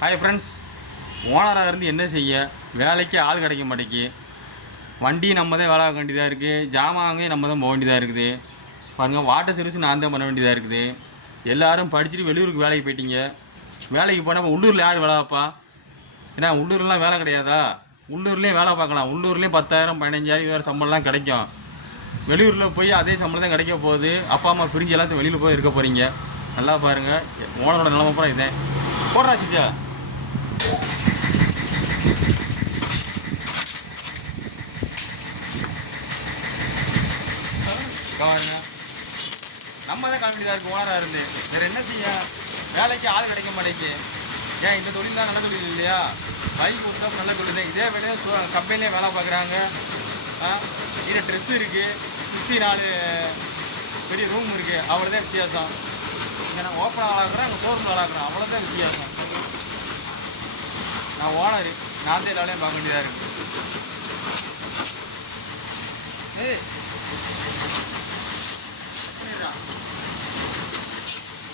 Hi friends. ஓனராக இருந்து என்ன செய்ய, வேலைக்கு ஆள் கிடைக்க மாட்டேங்கி, வண்டி நம்ம தான் வேலை பார்க்க வேண்டியதாக இருக்குது, ஜாமாங்க நம்ம தான் போக வேண்டியதாக இருக்குது. பாருங்கள், வாட்டர் சர்வீஸ் நான் தான் பண்ண வேண்டியதாக இருக்குது. எல்லோரும் படிச்சுட்டு வெளியூருக்கு வேலைக்கு போயிட்டீங்க. வேலைக்கு போனால் உள்ளூரில் யார் வேலை பார்ப்பா? ஏன்னா உள்ளூர்லாம் வேலை கிடையாதா? உள்ளூர்லேயும் வேலை பார்க்கலாம். உள்ளூர்லேயும் 10,000 15,000 வேறு சம்பளம்லாம் கிடைக்கும். வெளியூரில் போய் அதே சம்பளம் தான் கிடைக்க போகுது. அப்பா அம்மா பிரிஞ்சு எல்லாத்தையும் வெளியில் போய் இருக்க போகிறீங்க. நல்லா பாருங்கள், ஓனரோட நிலைமை பூரா இதே. போடுறாச்சிச்சா நம்ம தான் காமெடியாக இருக்குது. ஓனராக இருந்து வேறு என்ன செய்ய, வேலைக்கு ஆள் கிடைக்க மாட்டேங்குது. ஏன் இந்த தொழில் தான் நல்ல தொழில் இல்லையா? பைக் கொடுத்தா நல்ல தொழில் தான். இதே வேலையை கம்பெனிலே வேலை பார்க்குறாங்க. இதில் ட்ரெஸ்ஸு இருக்குது, சுற்றி 4 பெரிய ரூம் இருக்குது. அவ்வளோதான் வித்தியாசம். இங்கே நான் ஓப்பன் ஆளாக்குறேன், அங்கே ஷோரூமில் ஆளாக்குறேன். அவ்வளோதான் வித்தியாசம். நான் ஓனரு, நான் தான் எல்லாரையும் பார்க்க வேண்டியதாக இருக்குது.